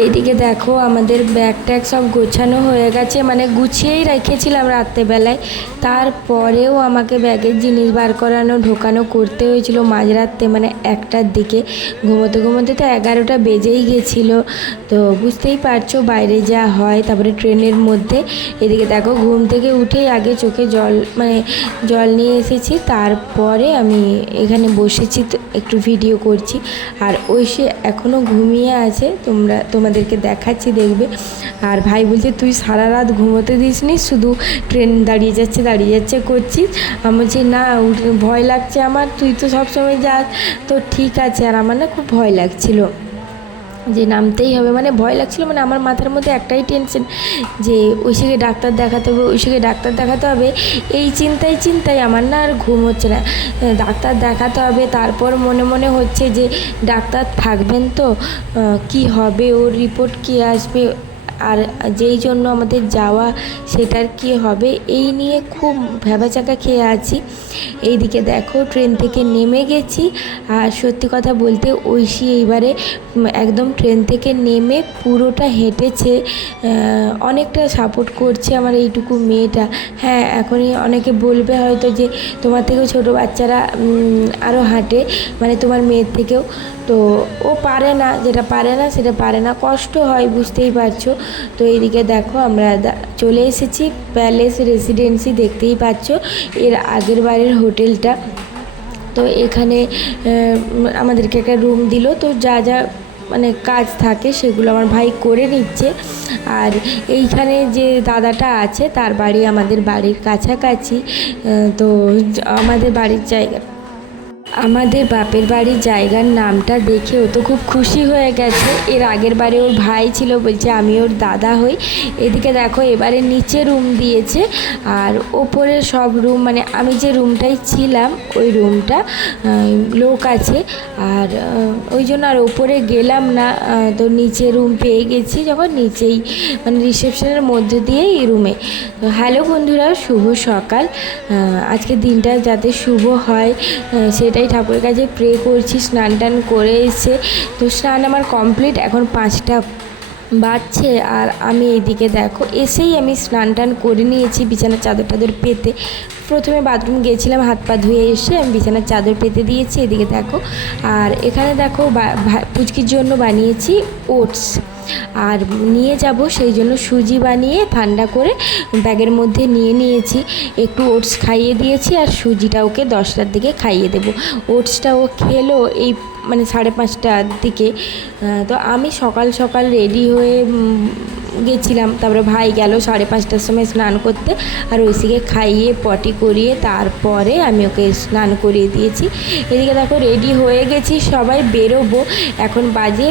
এইদিকে দেখো, আমাদের ব্যাগ ট্যাগ সব গোছানো হয়ে গেছে। মানে গুছিয়েই রেখেছিলাম রাত্রেবেলায়। তারপরেও আমাকে ব্যাগের জিনিস বার করানো, ঢোকানো করতে হয়েছিল মাঝরাত্রে। মানে একটার দিকে ঘুমোতে ঘুমোতে তো এগারোটা বেজেই গেছিল। তো বুঝতেই পারছ বাইরে যা হয়। তারপরে ট্রেনের মধ্যে এদিকে দেখো, ঘুম থেকে উঠেই আগে চোখে জল মানে জল নিয়ে এসেছি। তারপরে আমি এখানে বসেছি, তো একটু ভিডিও করছি। আর ওই সে এখনও ঘুমিয়ে আছে, তোমরা তোমাদেরকে দেখাচ্ছি, দেখবে। আর ভাই বলছে, তুই সারা রাত ঘুমোতে দিস নি শুধু ট্রেন দাঁড়িয়ে যাচ্ছে দাঁড়িয়ে যাচ্ছে করছিস। আমি বলছি, না ভয় লাগছে আমার, তুই তো সবসময় যাস। তো ঠিক আছে। আর আমার না খুব ভয় লাগছিল। যে নামতেই হবে। মানে ভয় লাগছিল মানে আমার মাথার মধ্যে একটাই টেনশন যে ওই ঐশীকে ডাক্তার দেখাতে হবে ওই ঐশীকে ডাক্তার দেখাতে হবে। এই চিন্তায় চিন্তায় আমার না আর ঘুম হচ্ছে না। ডাক্তার দেখাতে হবে, তারপর মনে মনে হচ্ছে যে ডাক্তার থাকবেন তো? কি হবে? ওর রিপোর্ট কি আসবে? আর যেই জন্য আমাদের যাওয়া সেটার কি হবে, এই নিয়ে খুব ভেবাচাকা খেয়ে আছি। এইদিকে দেখো, ট্রেন থেকে নেমে গেছি। আর সত্যি কথা বলতে ঐশী এইবারে একদম ট্রেন থেকে নেমে পুরোটা হেঁটেছে অনেকটা সাপোর্ট করছে আমার এইটুকু মেয়েটা। হ্যাঁ এখনই অনেকে বলবে হয়তো যে তোমার থেকেও ছোটো বাচ্চারা আরও হাঁটে মানে তোমার মেয়ের থেকেও। তো ও পারে না, যেটা পারে না সেটা পারে না। কষ্ট হয়, বুঝতেই পারছ। তো এইদিকে দেখো আমরা চলে এসেছি প্যালেস রেসিডেন্সি দেখতেই পাচ্ছ। এর আগের বারের হোটেলটা। তো এখানে আমাদেরকে একটা রুম দিল। তো যা যা মানে কাজ থাকে সেগুলো আমার ভাই করে নিচ্ছে। আর এইখানে যে দাদাটা আছে, তার বাড়ি আমাদের বাড়ির কাছাকাছি। তো আমাদের বাড়ির জায়গা আমাদের বাপের বাড়ির জায়গার নামটা দেখে ও তো খুব খুশি হয়ে গেছে। এর আগের বারে ওর ভাই ছিল বলছে, আমি ওর দাদা হই। এদিকে দেখো এবারে নিচে রুম দিয়েছে আর ওপরে সব রুম মানে আমি যে রুমটাই ছিলাম, ওই রুমটা লোক আছে। আর ওই জন্য আর ওপরে গেলাম না। তো নিচে রুম পেয়ে গেছি যখন, নিচেই মানে রিসেপশনের মধ্যে দিয়েই রুমে হ্যালো বন্ধুরা, শুভ সকাল। আজকে দিনটা যাতে শুভ হয় সেটাই ঠাকুরের কাছে প্রে করছি, স্নান টান করে এসে। তো স্নান আমার কমপ্লিট এখন পাঁচটা বাজছে। আর আমি এইদিকে দেখো, এসেই আমি স্নান টান করে নিয়েছি, বিছানার চাদর টাদর পেতে। প্রথমে বাথরুম গিয়েছিলাম হাত পা ধুয়ে এসে আমি বিছানার চাদর পেতে দিয়েছি, এদিকে দেখো। আর এখানে দেখো পুচকির জন্য বানিয়েছি ওটস আর নিয়ে যাব, সেই জন্য সুজি বানিয়ে ঠান্ডা করে ব্যাগের মধ্যে নিয়ে নিয়েছি। একটু ওটস খাইয়ে দিয়েছি আর সুজিটা ওকে দশটার দিকে খাইয়ে দেবো। ওটসটা ও খেলো এই মানে সাড়ে পাঁচটার দিকে। তো আমি সকাল সকাল রেডি হয়ে গেছিলাম, তারপরে ভাই গেল সাড়ে পাঁচটার সময় স্নান করতে আর ঐশীকে খাইয়ে পটি করিয়ে তারপরে আমি ওকে স্নান করিয়ে দিয়েছি। এদিকে দেখো রেডি হয়ে গেছি, সবাই বেরোবো। এখন বাজে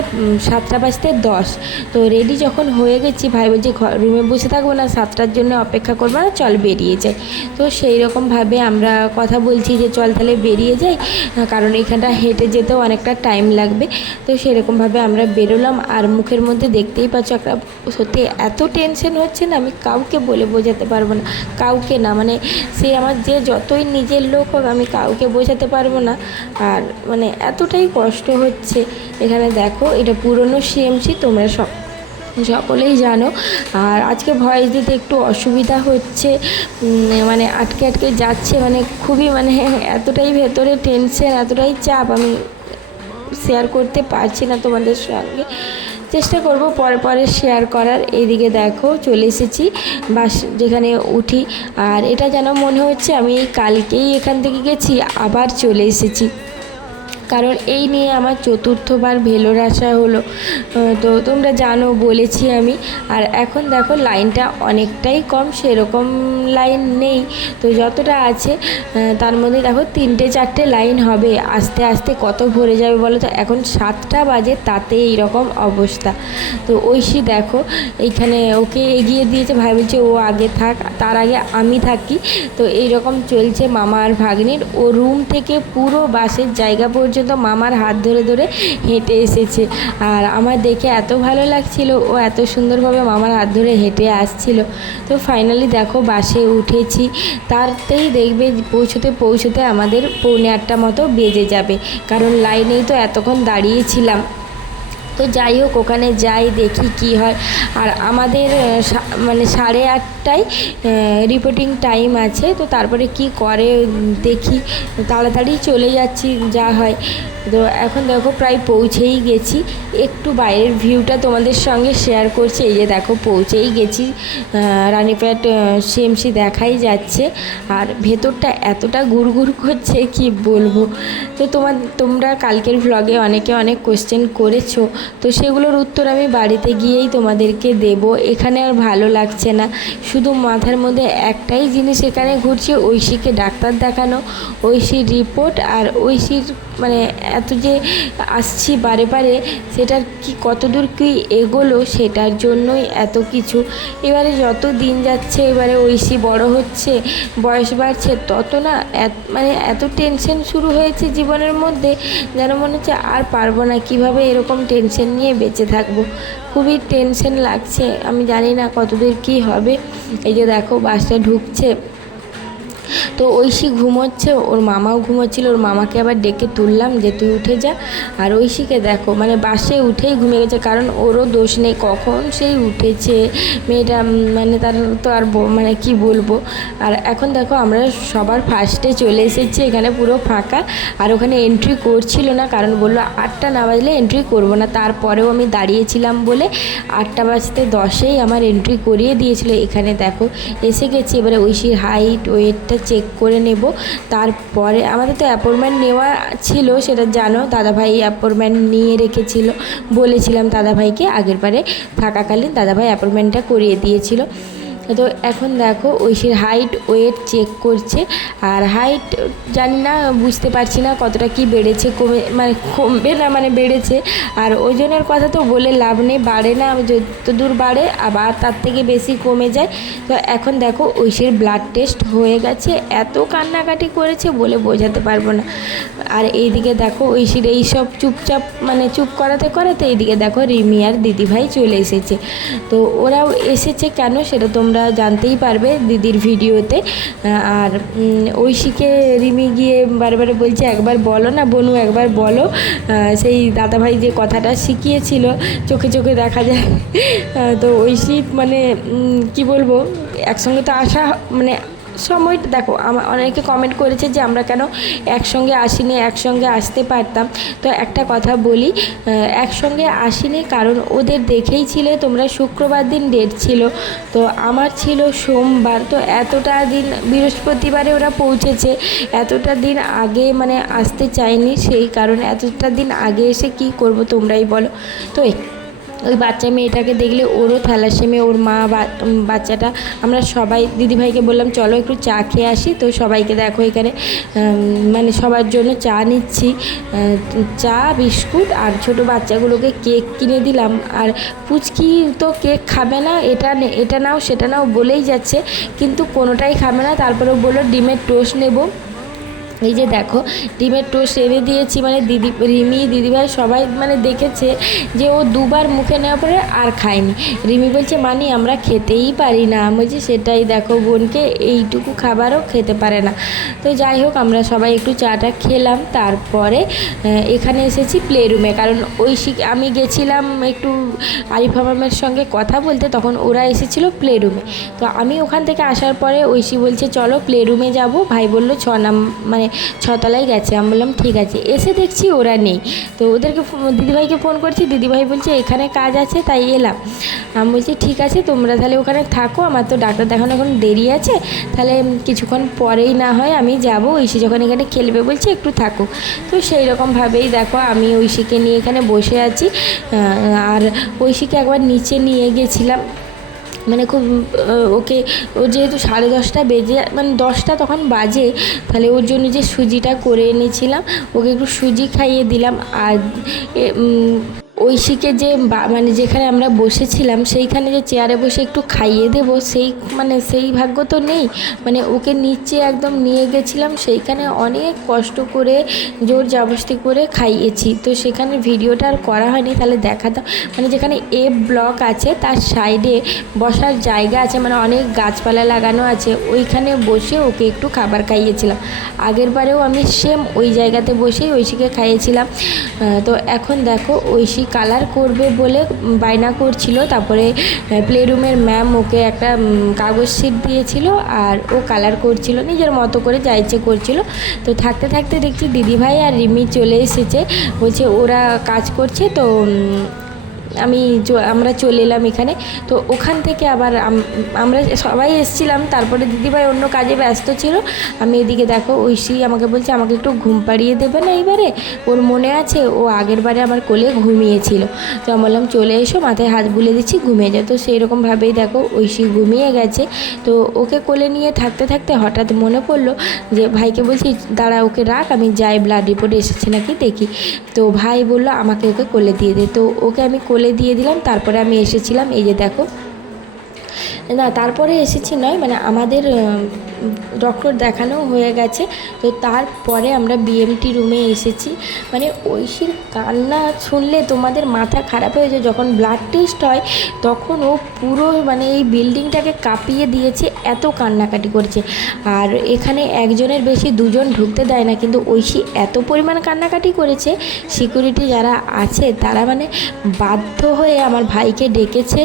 সাতটা বাজতে দশ। তো রেডি যখন হয়ে গেছি, ভাই বলছে ঘর রুমে বসে থাকব না, সাতটার জন্য অপেক্ষা করব না, চল বেরিয়ে যাই। তো সেই রকমভাবে আমরা কথা বলছি যে চল তাহলে বেরিয়ে যাই, কারণ এখানটা হেঁটে যেতেও অনেকটা টাইম লাগবে। তো সেরকমভাবে আমরা বেরোলাম, আর মুখের মধ্যে দেখতেই পাচ্ছ একটা সত্যি এত টেনশন হচ্ছে না, আমি কাউকে বলে বোঝাতে পারব না। কাউকে না মানে সে আমার যে যতই নিজের লোক হোক, আমি কাউকে বোঝাতে পারব না। আর মানে এতটাই কষ্ট হচ্ছে। এখানে দেখো, এটা পুরনো সিএমসি তোমরা সব, সকলেই জানো। আর আজকে ভয়েস দিতে একটু অসুবিধা হচ্ছে। মানে আটকে আটকে যাচ্ছে মানে খুবই মানে এতটাই ভেতরে টেনশন এতটাই চাপ, আমি শেয়ার করতে পারছি না তোমাদের সঙ্গে। চেষ্টা করব পরে পরে শেয়ার করার। এদিকে দেখো চলে এসেছি, বাস যেখানে উঠি। আর এটা যেন মনে হচ্ছে আমি কালকেই এখান থেকে গেছি, আবার চলে এসেছি। কারণ এই নিয়ে আমার চতুর্থবার ভেলোর আসা হলো। তো তোমরা জানো, বলেছি আমি। আর এখন দেখো, লাইনটা অনেকটাই কম, সেরকম লাইন নেই। তো যতটা আছে তার মধ্যে দেখো, তিনটে চারটে লাইন হবে। আস্তে আস্তে কত ভরে যাবে বলো তো? এখন সাতটা বাজে, তাতে এইরকম অবস্থা। তো ঐশী দেখো, এইখানে ওকে এগিয়ে দিয়েছে। ভাই বলছে, ও আগে থাক, তার আগে আমি থাকি। তো এই রকম চলছে মামা আর ভাগ্নির। ও রুম থেকে পুরো বাসের জায়গা পর্যন্ত মামার হাত ধরে ধরে হেঁটে এসেছে। আর আমার দেখে এত ভালো লাগছিল, ও এত সুন্দরভাবে মামার হাত ধরে হেঁটে আসছিল। তো ফাইনালি দেখো বাসে উঠেছি, তারতেই দেখবে পৌঁছতে পৌঁছতে আমাদের পৌনে আটটা মতো বেজে যাবে। কারণ লাইনেই তো এতক্ষণ দাঁড়িয়েছিলাম। তো যাই হোক ওখানে যাই দেখি কি হয়। আর আমাদের মানে সাড়ে আটটায় রিপোর্টিং টাইম আছে। তো তারপরে কি করে দেখি। তাড়াতাড়ি চলে যাচ্ছি যা হয়। তো এখন দেখো প্রায় পৌঁছেই গেছি। একটু বাইরের ভিউটা তোমাদের সঙ্গে শেয়ার করছি। এই যে দেখো পৌঁছেই গেছি। আহ, রানীপেট সিএমসি দেখাই যাচ্ছে। আর ভেতরটা এতটা গুড়গুড় করছে কি বলব? তো তোমার তোমরা কালকের ভ্লগে অনেকে অনেক কোশ্চেন করেছ। তো সেগুলোর উত্তর আমি বাড়িতে গিয়েই তোমাদেরকে দেব। এখানে আর ভালো লাগছে না। শুধু মাথার মধ্যে একটাই জিনিস এখানে ঘুরছে, ঐশীকে ডাক্তার দেখানো। ঐশীর রিপোর্ট আর ঐশীর মানে এত যে আসছি বারে বারে, সেটার কি কতদূর কি এগোলো সেটার জন্যই এত কিছু। এবারে যত দিন যাচ্ছে, এবারে ঐশী বড় হচ্ছে, বয়স বাড়ছে, তত না মানে এত টেনশন শুরু হয়েছে জীবনের মধ্যে, যেন মনে হচ্ছে আর পারব না। কীভাবে এরকম টেনশন নিয়ে বেঁচে থাকব। খুবই টেনশন লাগছে, আমি জানি না কতদূর কি হবে। এই যে দেখো বাসটা ঢুকছে। তো ঐশী ঘুমোচ্ছে, ওর মামাও ঘুমোচ্ছিল, ওর মামাকে আবার ডেকে তুললাম যে তুই উঠে যা। আর ঐশীকে দেখো মানে বাসে উঠেই ঘুমিয়ে গেছে, কারণ ওরও দোষ নেই, কখন সেই উঠেছে, মেয়েটা মানে তার তো আর মানে কি বলব। আর এখন দেখো আমরা সবার ফার্স্টে চলে এসেছি, এখানে পুরো ফাঁকা। আর ওখানে এন্ট্রি করছিল না, কারণ বলল আটটা না বাজলে এন্ট্রি করব না। তারপরেও আমি দাঁড়িয়েছিলাম বলে আটটা বাজতে দশেই আমার এন্ট্রি করিয়ে দিয়েছিল। এখানে দেখো, এসে গেছি, এবারে ঐশীর হাইট ওয়েটটা চেক করে নেব। তারপরে আমাদের তো অ্যাপয়েন্টমেন্ট নেওয়া ছিল, সেটা জানো, দাদাভাই অ্যাপয়েন্টমেন্ট নিয়ে রেখেছিল। বলেছিলাম দাদাভাইকে আগের বারে থাকাকালীন দাদাভাই অ্যাপয়েন্টমেন্টটা করিয়ে দিয়েছিল। তো এখন দেখো ঐশীর হাইট ওয়েট চেক করছে। আর হাইট জানি না, বুঝতে পারছি না কতটা কি বেড়েছে, কমে মানে কমবে না মানে বেড়েছে। আর ওজনের কথা তো বলে লাভ নেই, বাড়ে না যত দূর বাড়ে, আবার তার থেকে বেশি কমে যায়। তো এখন দেখো ঐশীর ব্লাড টেস্ট হয়ে গেছে, এত কান্নাকাটি করেছে বলে বোঝাতে পারব না। আর এইদিকে দেখো ঐশীর এইসব চুপচাপ মানে চুপ করাতে করাতে এইদিকে দেখো রিমি আর দিদিভাই চলে এসেছে। তো ওরাও এসেছে কেন সেটা তোমরা জানতেই পারবে দিদির ভিডিওতে। আর ঐশীকে রিমি গিয়ে বারবার বারে বলছে, একবার বলো না বনু, একবার বলো। সেই দাদাভাই যে কথাটা শিখিয়েছিল, চোখে চোখে দেখা যায়। তো ঐশী মানে কি বলব, একসঙ্গে তো আসা মানে সময়টা, দেখো অনেকে কমেন্ট করেছে যে আমরা কেন একসঙ্গে আসিনি, একসঙ্গে আসতে পারতাম। তো একটা কথা বলি একসঙ্গে আসিনি কারণ ওদের দেখেই ছিলে তোমরা শুক্রবার দিন ডেট ছিল। তো আমার ছিল সোমবার, তো এতটা দিন বৃহস্পতিবারে ওরা পৌঁছেছে, এতটা দিন আগে মানে আসতে চায়নি সেই কারণে, এতটা দিন আগে এসে কি করব তোমরাই বলো। তো ওই বাচ্চা মেয়েটাকে দেখলে ওরও থ্যালাসেমিয়া, ওর মা বাচ্চাটা। আমরা সবাই, দিদিভাইকে বললাম, চলো একটু চা খেয়ে আসি। তো সবাইকে দেখো এখানে মানে সবার জন্য চা নিচ্ছি। চা, বিস্কুট আর ছোট বাচ্চাগুলোকে কেক কিনে দিলাম। আর পুচকি তো কেক খাবে না, এটা এটা নাও, সেটা নাও বলেই যাচ্ছে। কিন্তু কোনোটাই খাবে না। তারপরেও বলল, ডিমের টোস্ট নেব। এই যে দেখো, ডিমের টোস্ট এনে দিয়েছি মানে দিদি, রিমি দিদিভাই সবাই মানে দেখেছে যে ও দুবার মুখে নেওয়ার পরে আর খায়নি। রিমি বলছে, মানি, আমরা খেতেই পারি না। আমি বলছি, সেটাই দেখো বোনকে, এইটুকু খাবারও খেতে পারে না। তো যাই হোক, আমরা সবাই একটু চাটা খেলাম। তারপরে এখানে এসেছি প্লে রুমে কারণ ওই আমি গেছিলাম একটু আরিফ আহমের সঙ্গে কথা বলতে, তখন ওরা এসেছিল প্লে রুমে তো আমি ওখান থেকে আসার পরে ঐশী বলছে, চলো প্লে রুমে যাব। ভাই বলল, ছ নাম মানে ছতলায় গেছে। আমি বললাম, ঠিক আছে। এসে দেখছি ওরা নেই। তো ওদেরকে দিদিভাইকে ফোন করছি। দিদিভাই বলছে, এখানে কাজ আছে, তাই এলাম। আমি বলছি, ঠিক আছে, তোমরা তাহলে ওখানে থাকো। আমার তো ডাক্তার দেখানো এখন দেরি আছে। তাহলে কিছুক্ষণ পরেই না হয় আমি যাব। ঐশী যখন এখানে খেলবে বলছে, একটু থাকো। তো সেই রকমভাবেই দেখো, আমি ঐশীকে নিয়ে এখানে বসে আছি। আর ঐশীকে একবার নিচে নিয়ে গেছিলাম। মানে খুব ওকে, ও যেহেতু সাড়ে দশটা বেজে মানে দশটা তখন বাজে, তাহলে ওর জন্য যে সুজিটা করে এনেছিলাম, ওকে একটু সুজি খাইয়ে দিলাম, আর ঐশীকে যে মানে যেখানে আমরা বসেছিলাম, সেইখানে যে চেয়ারে বসে একটু খাইয়ে দেব, সেই মানে সেই ভাগ্য তো নেই। মানে ওকে নিচে একদম নিয়ে গেছিলাম, সেইখানে অনেক কষ্ট করে, জোর জবরদস্তি করে খাইয়েছি। তো সেখানে ভিডিওটা আর করা হয়নি, তাহলে দেখাতাম মানে যেখানে এ ব্লক আছে, তার সাইডে বসার জায়গা আছে মানে অনেক গাছপালা লাগানো আছে, ওইখানে বসে ওকে একটু খাবার খাইয়েছিলাম। আগের বারেও আমি সেম ওই জায়গাতে বসেই ঐশীকে খাইয়েছিলাম। তো এখন দেখো, ঐশী কালার করবে বলে বায়না করছিল। তারপরে প্লে রুমের ম্যাম ওকে একটা কাগজ শিট দিয়েছিল আর ও কালার করছিল, নিজের মতো করে যা ইচ্ছে করছিল। তো থাকতে থাকতে দেখছি দিদিভাই আর রিমি চলে এসেছে। বলছে ওরা কাজ করছে, তো আমি আমরা চলে এলাম এখানে। তো ওখান থেকে আবার আমরা সবাই এসেছিলাম, তারপরে দিদিভাই অন্য কাজে ব্যস্ত ছিল। আমি এদিকে দেখো, ঐশী আমাকে বলছে, আমাকে একটু ঘুম পাড়িয়ে দেবে না এইবারে? ওর মনে আছে, ও আগের বারে আমার কোলে ঘুমিয়েছিল। তো আমি বললাম, চলে এসো, মাথায় হাত বুলে দিচ্ছি, ঘুমিয়ে যায় তো সেই রকমভাবেই দেখো, ঐশী ঘুমিয়ে গেছে। তো ওকে কোলে নিয়ে থাকতে থাকতে হঠাৎ মনে পড়ল যে, ভাইকে বলছি, দাঁড়া, ওকে রাখ, আমি যাই ব্লাড রিপোর্ট এসেছে নাকি, দেখি। তো ভাই বলল, আমাকে ওকে কোলে দিয়ে দে। তো ওকে আমি কোলে দিয়ে দিলাম তারপরে আমি এসেছিলাম এই যে দেখো। না তারপরে এসেছি নয় মানে আমাদের ডক্টর দেখানো হয়ে গেছে। তো তারপরে আমরা বিএমটি রুমে এসেছি। মানে ঐশীর কান্না শুনলে তোমাদের মাথা খারাপ হয়ে যায়। যখন ব্লাড টেস্ট হয়, তখন ও পুরো মানে এই বিল্ডিংটাকে কাঁপিয়ে দিয়েছে, এত কান্নাকাটি করছে। আর এখানে একজনের বেশি দুজন ঢুকতে দেয় না, কিন্তু ঐশী এত পরিমাণ কান্নাকাটি করেছে সিকিউরিটি যারা আছে, তারা মানে বাধ্য হয়ে আমার ভাইকে ডেকেছে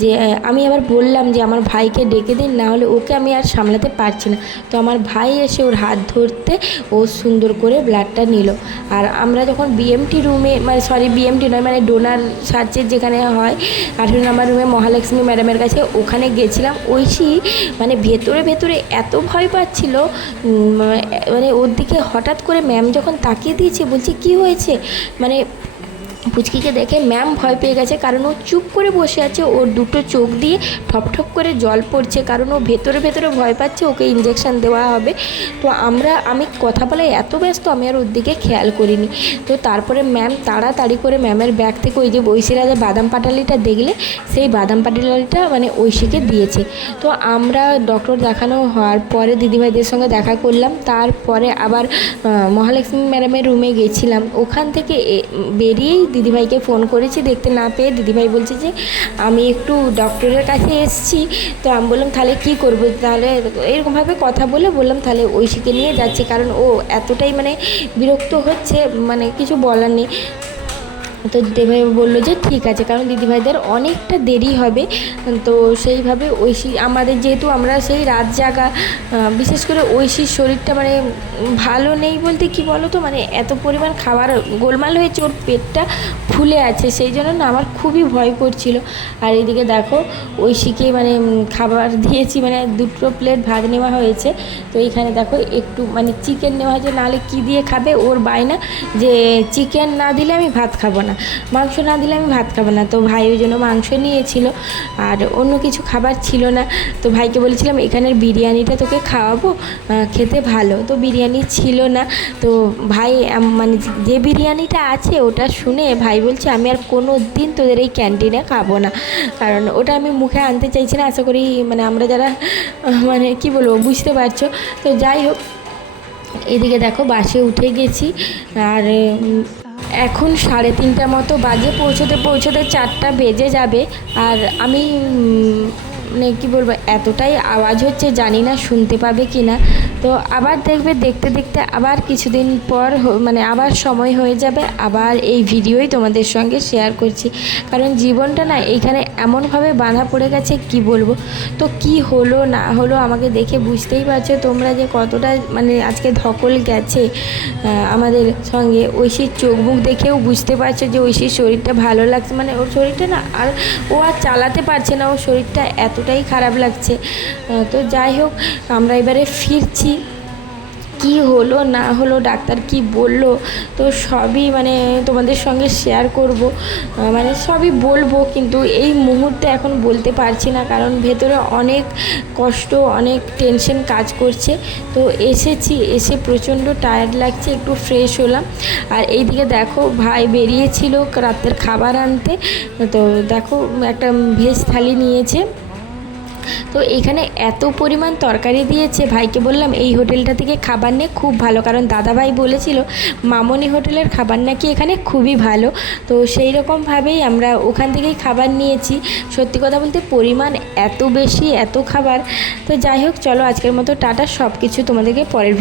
যে, আমি আবার বললাম যে, আমার ভাইকে ডেকে দিন, না হলে ওকে আমি আর সামলাতে পারছি না। তো আমার ভাই এসে ওর হাত ধরতে ও সুন্দর করে ব্লাডটা নিল। আর আমরা যখন বিএমটি রুমে মানে সরি বিএমটি নয় মানে ডোনার সার্চের যেখানে হয়, আঠেরো নাম্বার রুমে মহালক্ষ্মী ম্যাডামের কাছে ওখানে গেছিলাম। ঐশী মানে ভেতরে ভেতরে এত ভয় পাচ্ছিল মানে ওর দিকে হঠাৎ করে ম্যাম যখন তাকিয়ে দিয়েছে, বলছে, কি হয়েছে? মানে পুচকিকে দেখে ম্যাম ভয় পেয়ে গেছে, কারণ ও চুপ করে বসে আছে। ওর দুটো চোখ দিয়ে ঠপ ঠপ করে জল পড়ছে, কারণ ও ভেতরে ভেতরে ভয় পাচ্ছে, ওকে ইঞ্জেকশন দেওয়া হবে। তো আমরা, আমি কথা বলে এত ব্যস্ত, আমি আর ওর দিকে খেয়াল করিনি। তো তারপরে ম্যাম তাড়াতাড়ি করে ম্যামের ব্যাগ থেকে ওই যে বৈশিরা যে বাদাম পাটালিটা দেখলে, সেই বাদাম পাটালিটা মানে ঐশীকে দিয়েছে। তো আমরা ডক্টর দেখানো হওয়ার পরে দিদিভাইদের সঙ্গে দেখা করলাম, তারপরে আবার মহালক্ষ্মী ম্যাডামের রুমে গেছিলাম। ওখান থেকে বেরিয়েই দিদিভাইকে ফোন করেছি, দেখতে না পেয়ে দিদিভাই বলছে যে, আমি একটু ডক্টরের কাছে এসেছি। তো আমি বললাম, তাহলে কি করব? তাহলে এরকমভাবে কথা বলে বললাম, তাহলে ঐশীকে নিয়ে যাচ্ছি। কারণ ও এতটাই মানে বিরক্ত হচ্ছে মানে কিছু বলার নেই। তো দিদিভাই বলল যে ঠিক আছে, কারণ দিদিভাইদের অনেকটা দেরি হবে। তো সেইভাবে ঐশী, আমাদের যেহেতু আমরা সেই রাত জাগা বিশেষ করে ঐশীর শরীরটা মানে ভালো নেই বলতে কি বলো তো মানে এত পরিমাণ খাবার গোলমাল হয়েছে, ওর পেটটা ফুলে আছে, সেই জন্য না আমার খুবই ভয় করছিল। আর এদিকে দেখো, ঐশীকে মানে খাবার দিয়েছি মানে দুটো প্লেট ভাত নেওয়া হয়েছে। তো এখানে দেখো একটু মানে চিকেন নেওয়া হয়েছে, নাহলে কী দিয়ে খাবে ওর বায়না? যে চিকেন না দিলে আমি ভাত খাব না। মাংস না দিলে আমি ভাত খাব না। তো ভাই ওই জন্য মাংস নিয়েছিল। আর অন্য কিছু খাবার ছিল না। তো ভাইকে বলেছিলাম, এখানের বিরিয়ানিটা তোকে খাওয়াবো খেতে ভালো। তো বিরিয়ানি ছিল না। তো ভাই মানে যে বিরিয়ানিটা আছে ওটা শুনে ভাই বলছে, আমি আর কোনো দিন তোদের এই ক্যান্টিনে খাব না। কারণ ওটা আমি মুখে আনতে চাইছি না। আশা করি মানে আমরা যারা মানে কি বলব, বুঝতে পারছ। তো যাই হোক, এদিকে দেখো বাসে উঠে গেছি। আর এখন সাড়ে তিনটার মতো বাজে, পৌঁছতে পৌঁছতে চারটা বেজে যাবে। আর আমি মানে কী বলব, এতটাই আওয়াজ হচ্ছে, জানি না শুনতে পাবে কি না তো আবার দেখবে, দেখতে দেখতে আবার কিছুদিন পর মানে আবার সময় হয়ে যাবে, আবার এই ভিডিওই তোমাদের সঙ্গে শেয়ার করছি। কারণ জীবনটা না এইখানে এমনভাবে বাঁধা পড়ে গেছে, কি বলব? তো কি হলো, না হলো আমাকে দেখে বুঝতেই পারছ তোমরা যে কতটা মানে আজকে ধকল গেছে। আমাদের সঙ্গে ঐশীর চোখ মুখ দেখেও বুঝতে পারছ যে ঐশীর শরীরটা ভালো লাগছে। মানে ওর শরীরটা না আর ও আর চালাতে পারছে না, ওর শরীরটা এতটাই খারাপ লাগছে। তো যাই হোক, আমরা এবারে ফিরছি। কি হলো, না হলো, ডাক্তার কি বলল, তো সবই মানে তোমাদের সঙ্গে শেয়ার করব। মানে সবই বলব, কিন্তু এই মুহূর্তে এখন বলতে পারছি না, কারণ ভেতরে অনেক কষ্ট, অনেক টেনশন কাজ করছে। তো এসেছি, এসে প্রচণ্ড টায়ার্ড লাগছে, একটু ফ্রেশ হলাম। আর এইদিকে দেখো, ভাই বেরিয়েছিল রাতের খাবার আনতে। তো দেখো, একটা ভেজ থালি নিয়েছে। তো এখানে এত পরিমাণ তরকারি দিয়েছে, ভাইকে বললাম এই হোটেলটা থেকে খাবার নিয়ে খুব ভালো। কারণ দাদাভাই বলেছিল, মামনি হোটেলের খাবার নাকি এখানে খুবই ভালো। তো সেই রকমভাবেই আমরা ওখান থেকেই খাবার নিয়েছি। সত্যি কথা বলতে পরিমাণ এত বেশি, এত খাবার। তো যাই হোক, চলো আজকের মতো টাটা সব কিছু তোমাদেরকে পরের